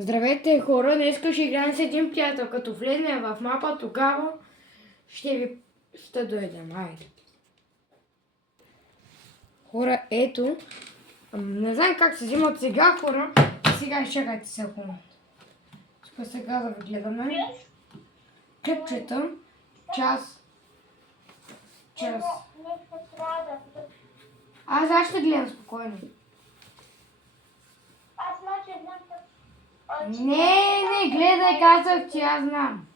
Здравейте хора, днес ще играем с един приятел. Като влезем в мапа, тогава ще дойдем. Айде. Хора, ето. Не знам как се взимат сега хора. Сега изчакайте секунда. Тук сега да ви гледаме. Клипчета. Час. Аз ще гледам спокойно. Не, гледай, казах ти, аз знам.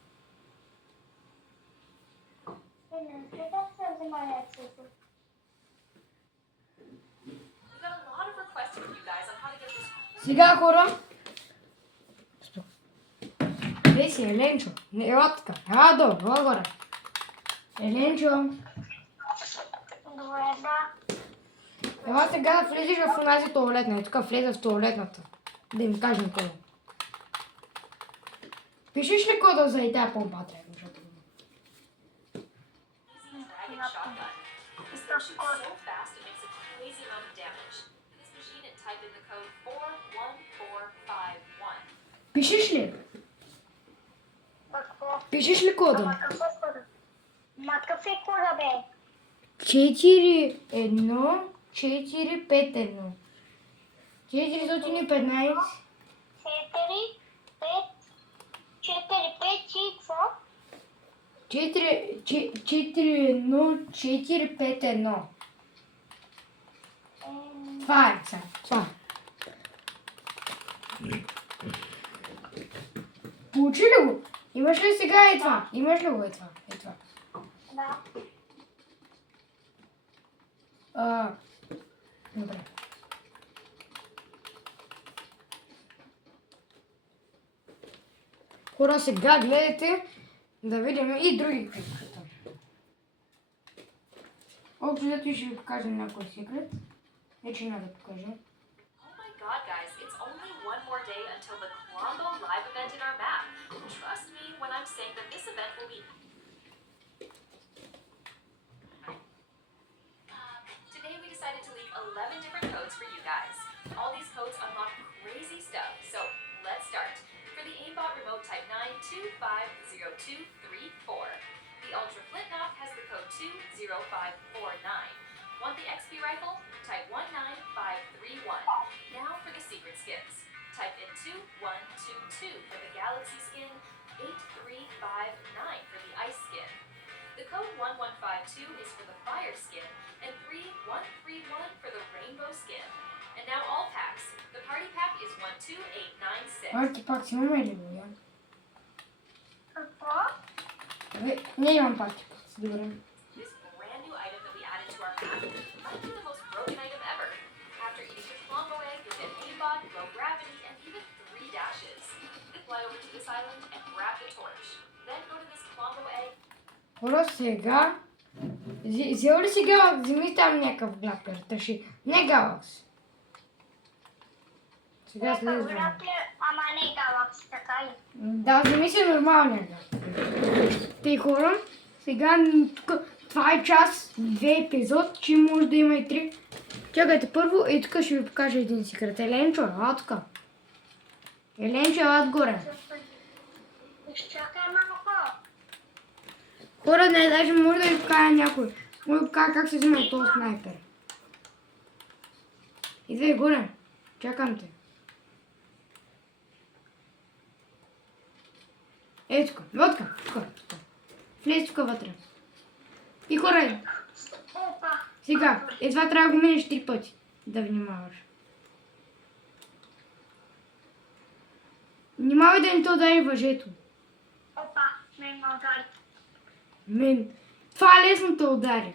Сега хора. Де си, Еленчо? Не, ела така. Ела горе. Еленчо. Добре, да. Ела сега да влезеш в онази туалетна. И тук влезе в туалетната. Да им кажем кода. Пишеш ли кода за и тая помпа трябва? Пишеш ли? Какво? Пишеш ли кода? Ама какво кода? Ма какъв е кода, бе? 4, 1, 4, 5, 1. 415. 4, 5 и какво? 4, 1, 4, 5, 1. Това е сега. Това. Получи ли го? Имаш ли сега и това? Имаш ли го и това? И това. Да. Добре. Хора, сега гледайте да видим и други клипчета. Общо взето ще ви покажем някой секрет. Не, че няма да покажа. Oh my god, guys, it's only one more day until the Colombo live event in our map. Trust me when I'm saying that this event will be... Today we decided to leak 11 different codes for you guys. All these codes unlock crazy stuff, so let's start. For the aimbot remote type 9250234. The Ultra Flintlock has the code 20549. Want the XP rifle? Type 19531. Now for the secret skins. Type in 2122 for the Galaxy skin, 8359 for the Ice skin. The code 1152 is for the Fire skin, and 3131 for the Rainbow skin. And now all packs. The party pack is 12896. Арти пак си имаме ли го, я? Какво? Не имам парти пак, добре. This brand new item that we added to our map might be the most broken item ever. After eating the Colombo egg, you'll get aimbot, low gravity, and even 3 dashes. Fly over to this island and grab the torch. Then go to this Colombo egg. Хора, сега... Взел ли си Галакс? Вземи там някакъв глапер, тъши. Не Галакс. Сега слезваме. Ама не Галакси, така ли? Да, вземи си нормалния глапер. Тъй хора, сега тук... Това е час, 2 епизод, че може да има и 3. Чакайте, първо и тук ще ви покажа един секрет. Еленчо, ела тук. Еленчо, ела отгоре. Изчакай малко. Хора, не, даже може да ви покажа някой. Може да покажа как се взима този снайпер. Идвай горе. Чакам те. Ето тук. Вътка. Тук. Влез тук вътре. И хора, Опа. сега. Това трябва да го минеш 3 пъти. Да внимаваш. Внимавай да не те удари въжето. Опа. Не ме удари. Мен. Това е лесно те ударя.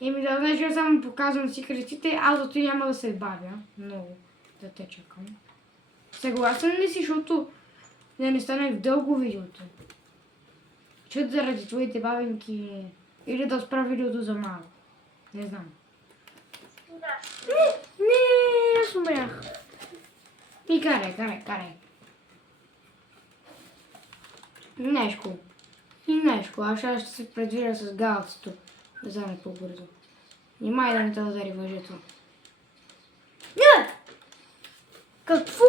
Еми да знаеш, аз само показвам секретите, аз зато няма да се бавя много да те чакам. Съгласен ли си, защото да не стане в дълго видеото? Чуд заради твоите бабинки или да спра видеото за малко. Не знам. Да. Не, аз умрях. И карай. Нешко. И нешко. Аз ще се предвижда с галаксито. Да вземе по-бързо. Нимай да не те удари въжето. Не! Какво?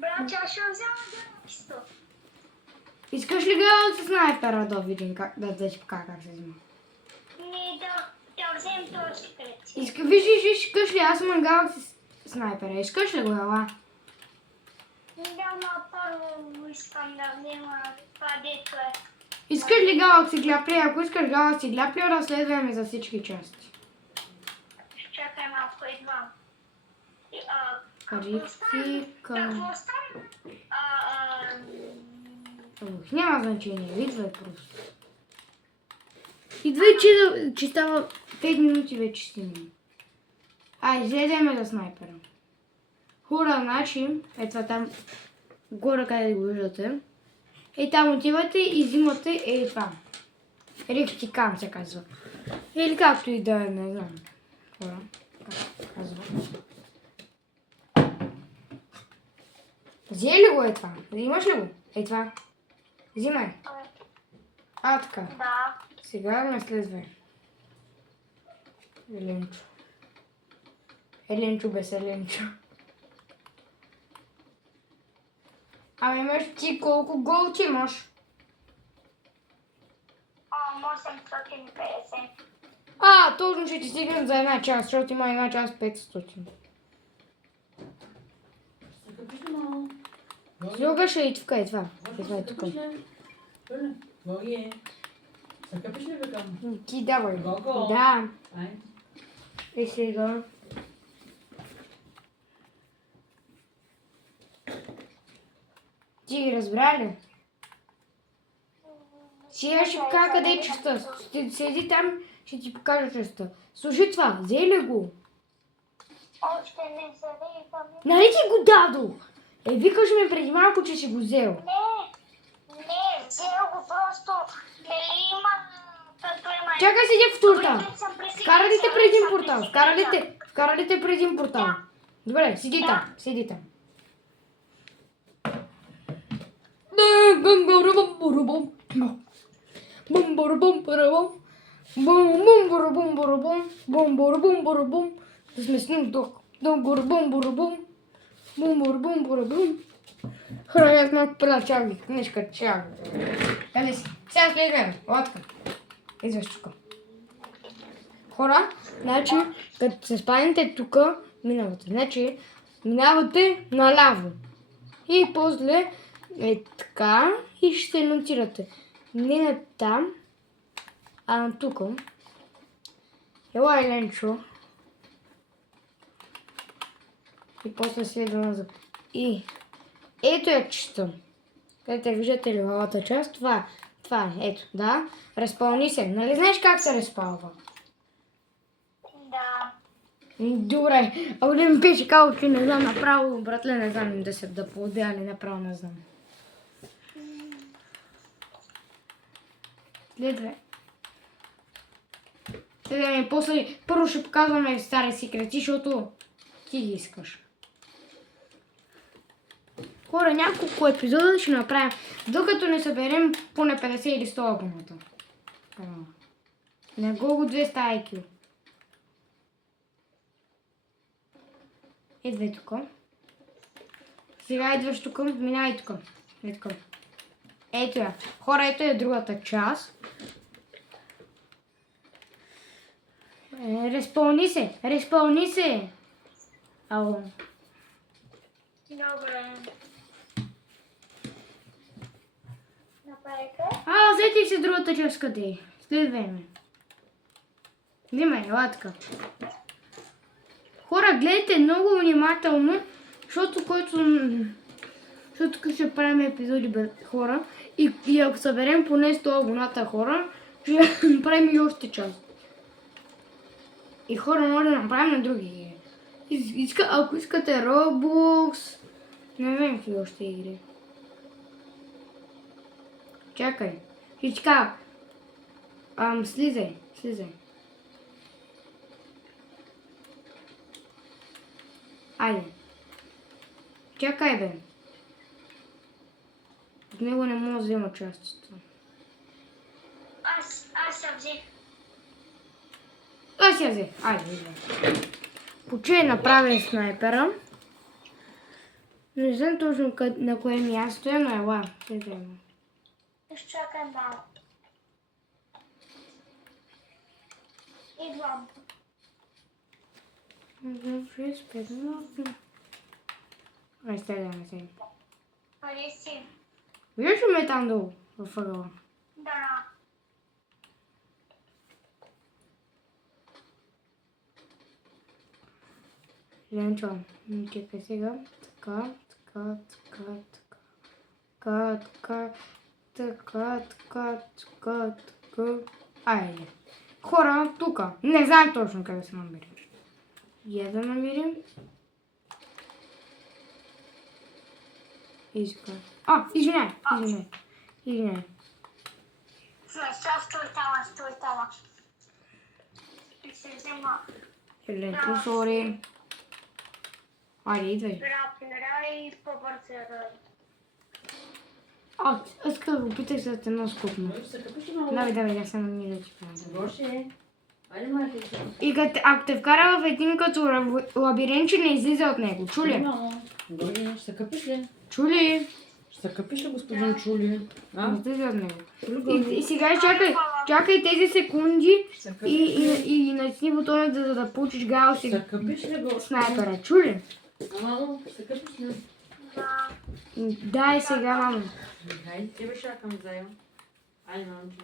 Брат, аз ще взема галаксито. Искаш ли Galaxy снайпера да видим да те покажа как се взима? Не, да вземем този секрет. Виж, искаш ли? Аз имам Galaxy снайпера. Искаш ли го, ела? Да, но първо искам да взема това, дето е. Искаш ли Galaxy Гляплия? Ако искаш Galaxy Гляплия, разследваме за всички части. Чакай малко, идвам. Рифтика. Какво стане? Няма значение, идвай просто. Идвай, че става 5 минути вече стигнем. Ай, излеземе за снайпера. Хора, значи, това там, горе къде го виждате. Там отивате и взимате това. Рихтикан се казва. Или както и да е, не знам. Хора, как казва. Взе ли го това? Взимаш ли го? Това. Взимай. Така. Да. Сега ме следвай. Еленчо. Еленчо без Еленчо. Ами имаш ти колко голчи имаш? 850. Точно ще ти стигнем за една час, защото има една час 500. Слугаш ли и тук е това? Това е тук. Ти давай. Да. И сега. Ти ги разбра ли? Сега ще покажа къде е частта. Седи там, ще ти покажа частта. Слушай това, взе ли го? Още не се виждам. Нали ти го дадох? Викаш ме преди малко, че си го взел. Не, взел го просто. Дали има като има... Чакай, седи в турта. Вкарали те пред един портал. Вкарали те пред един портал. Добре, седи там. Седи там. Да сме сним тук. Хора, аз малко прилачавих. Книжка чак. Къде си? Сега следваме. Латка. Идваш тук. Хора, значи, като се спаднете тук, минавате. Минавате наляво. И после така и ще се нотирате. Не на там, а на тук. Ела, Еленчо. И после следва назад. И ето е частта. Където виждате левата част, това е, ето, да. Разпълни се. Нали знаеш как се разпалва? Да. Добре. Ако не ми пише казал, че не знам направо, братле, не знам да плодя или направо не знам. Следвай. Следвай, после първо ще показваме стари секрети, защото ти ги искаш. Хора, няколко епизода ще направим, докато не съберем поне 50 или 100 абоната. На Google 200 IQ. Идвай тук. Сега идваш тук, минавай тук. Ето я. Хора, ето е другата част. Респълни се. Ало. Добре. Направете. Сетих се другата част къде е. Следвай ме. Внимай, ела така. Хора, гледайте много внимателно, защото тук ще правим епизоди без хора. И ако съберем поне 100 абоната хора, ще направим и още част. И хора, може да направим на други игри. Ако искате Roblox, не знам какви още игри. Чакай. И така. Слизай. Айде. Чакай, бе. От него не мога да взема част. Аз я взех. Аз я взех. Айде, идвай. Поче направя снайпера. Не знам точно на кое място е, но ела. Къде е? Изчакай малко. Идвам. Добре, 5 минути. Ай, стреляме се. Къде си? Виждаш ли ме там долу, в ъгъла? Да. Ленчо, чекай сега. Така, така, така, така, така, така, така, така, така. Айде. Хора, тука. Не знам точно къде се намерим. Я да намерим. Иска. Извиняй. Стой тама. И се взема. Ленчо, сори. Айде, идвай. Рапирай по-бързо. Иска да го питай за едно скупно. Може да се къпиш ли малко? Давай, да се намира, че правя. Гоше. Айде, майка. И ако те вкара в един като лабиринт, че не излиза от него. Чули? Гоше, ще се къпиш ли? Чули? Ще се къпиш ли, господин Чули? Не излиза от него. Чули, И сега чакай тези секунди Ще се къпиш ли? и натисни бутона да получиш гал Ще се къпиш ли, Гоше? снайпера. Чули? Мамо, ще се къпиш ли? Дай сега, мамо. Хайде, тебе чакам заедно. Айде, мамче.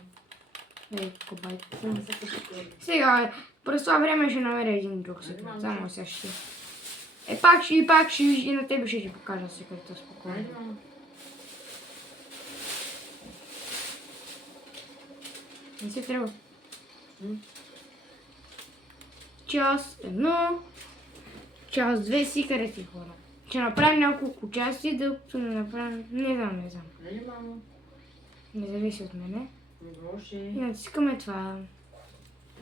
Ей, кобай. Ще се къпиш ли? Сега, през това време ще намеря един друг секрет. Само сега ще. Пак ще и на тебе ще ти покажа секрета спокойно. Айде, мамо. Не си трябва. М. Час 1, час 2 секрети, хора. Ще направим няколко части, докато не направим... Не знам. Айде, мамо. Не зависи от мене. Гоше. И натискаме това.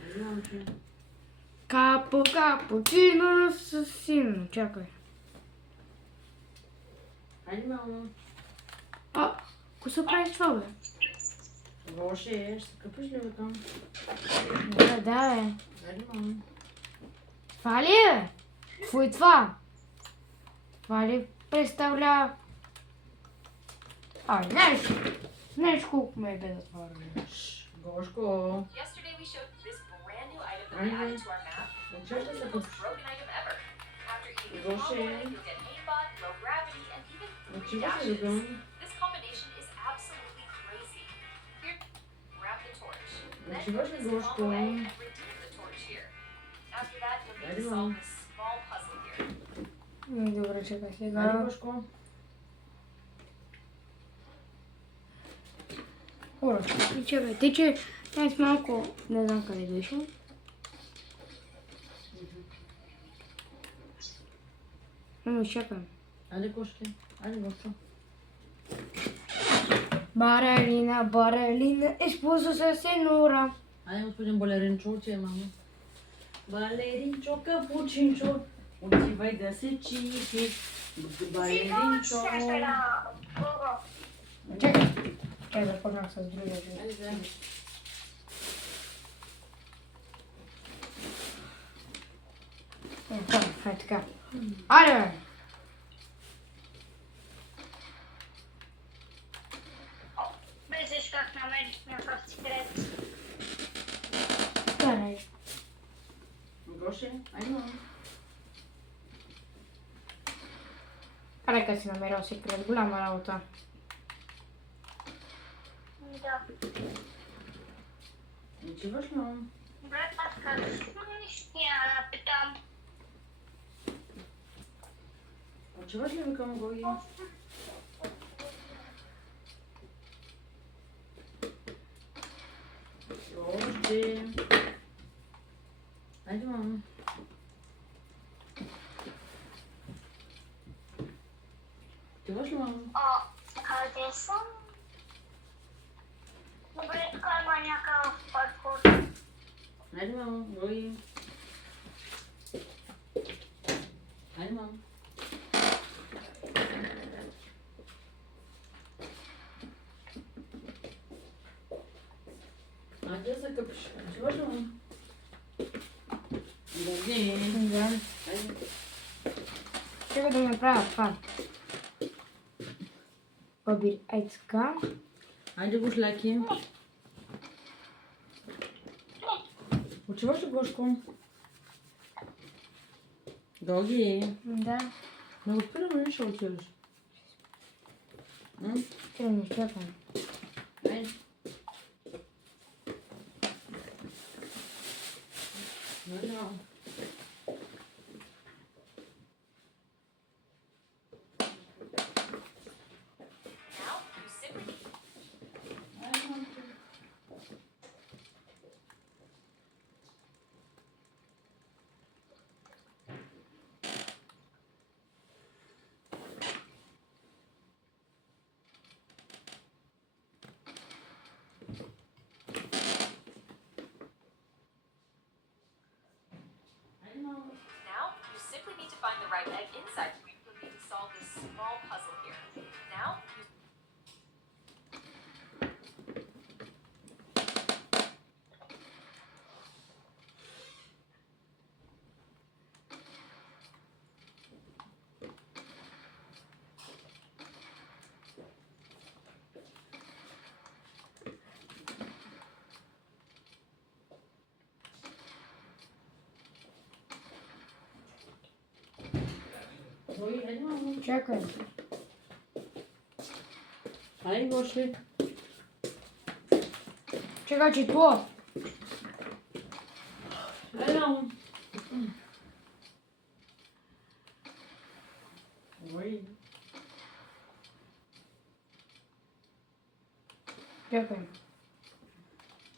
Айде, мамче. Капучино с силно. Чакай. Айде, мамо. Ко се прави това, бе? Гоше, ще се къпиш ли, викам? Да, бе. Айде, мамо. Това ли е? Какво е това? Това ли представлява... Знаеш колко ме е бе да това ради. Гошко. Yesterday we showed this brand new item that we added to our map. Чакай It's се the most къпиш. broken item ever. After eating the Gosh, combo eh? egg, you'll get aimbot, low gravity, and even 3 Чего dashes. се викам? This combination is absolutely crazy. Here, grab the torch. Then Чего put се this Гошко? combo egg and redeem the torch here. After that, you'll need to Айде, solve мамо. this small puzzle here. Добре, чакай Айде, сега. Гошко. Хора, и чакай, те че днес малко не знам къде беше. Но изчакам. Айде, Гошке. Айде, Гошко. Барелина, esposo se senura. Айде, господин Балеринчо, че е, мамо. Балеринчо, капучинчо, отивай да се чисти. Балеринчо. Чакай, започнах с другия жест. Айде, заедно. Така. Айде, бе. Виждаш как намерих някакъв секрет. Карай. Гоше, айде, мамо. Карай къде си намерил секрет. Голяма работа. Да. Отиваш ли, мамо? Добре, аз казах. Няма да питам. Отиваш ли, викам, Гоги? Гоше. Айде, мамо. Отиваш ли, мамо? Къде съм? Добре, тук има някакъв паркур. Айде, мамо, Гоги. Айде, мамо. Айде да се къпиш. Отиваш ли, мамо? Гоги. Да. Айде. Чакай да направя това. Обир, ай така. Айде го шляки. Отиваш ли, Гошко? Гоги. Да. Не спираме ли ще отидеш? М? Чакай, не чакай. Айде. Айде. Now, you simply Now, you simply need to find the right egg inside. You'll need to solve this small puzzle here. Now, you Ой, айде, мамо. Чакай. Айде, Гоши. Чакай, че то. Айде, мамо. Ой. Чакай.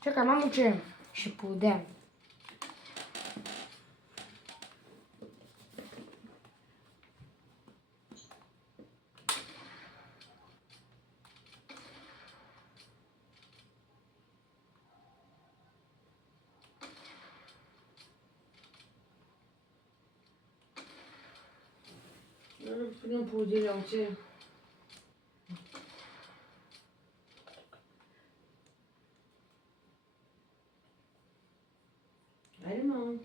Чакай, мамо, че ще поудем. Господин поуделял те. Айде, мамо.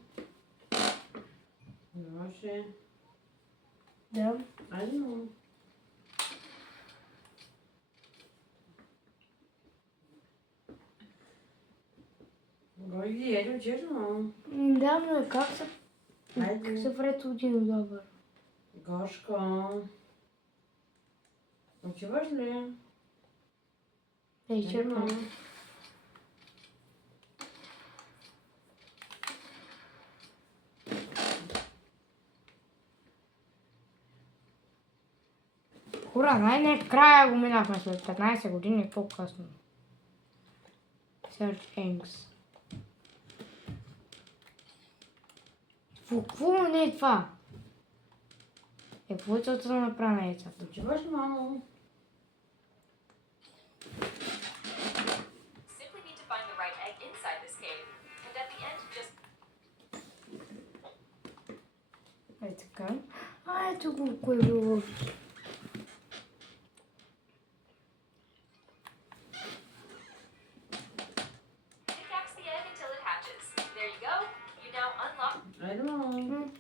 Гоши. Да. Айде, мамо. Гоги, айде, отиваш ли, мамо? Да, но как се... Айде. Как се прави един добър? Гошко. Отиваш ли? Ей, Айде, чакай. мамо. Ура, най-накрая го минахме след 15 години по-късно. Search Eggs. Какво не е това? Какво е целта да направя на яйцата? Отиваш ли, мамо? simply need to find the right egg inside this cave. And at the end, just Е така. А, ето го, кое е било. pickaxe the egg until it hatches. There you go. You now unlock. Айде, мамо.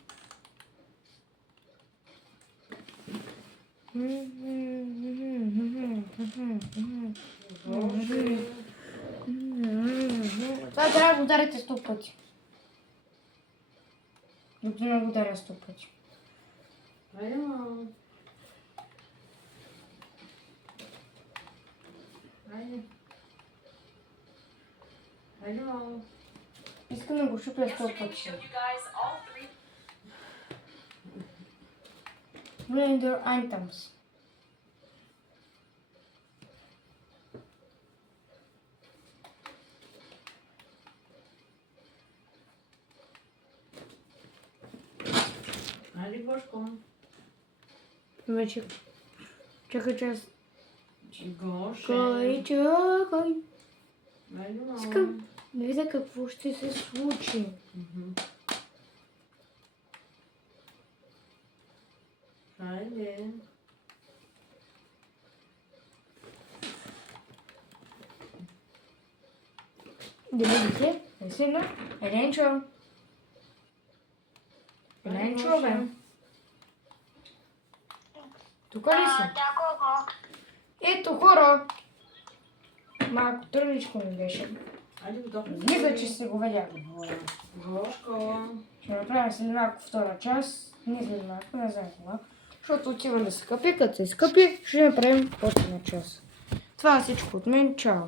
Гоши. Това трябва да го ударите 100 пъти. Докато не го ударя 100 пъти. Айде, мамо. Айде. Айде, мамо. Искам да го шупя 100 Yesterday we пъти. showed you guys all three. Blender items. Айде, Гошко. Вече. Чакай, че аз... Гоши. Чакай. Айде, мамо. Искам да видя какво ще се случи. Мгм. Айде. Да видите? Наистина. Еленчо. Еленчо, бе. Тук ли си? Да, колко? второ. Малко търничко ми беше. Айде вдохни. Мисля, че сте го видяли. Гошко. Ще направим след малко втора част. Не след малко, не знам кога. Защото отива да се скъпи. Като се скъпи, ще направим последна част. Това е всичко от мен. Чао!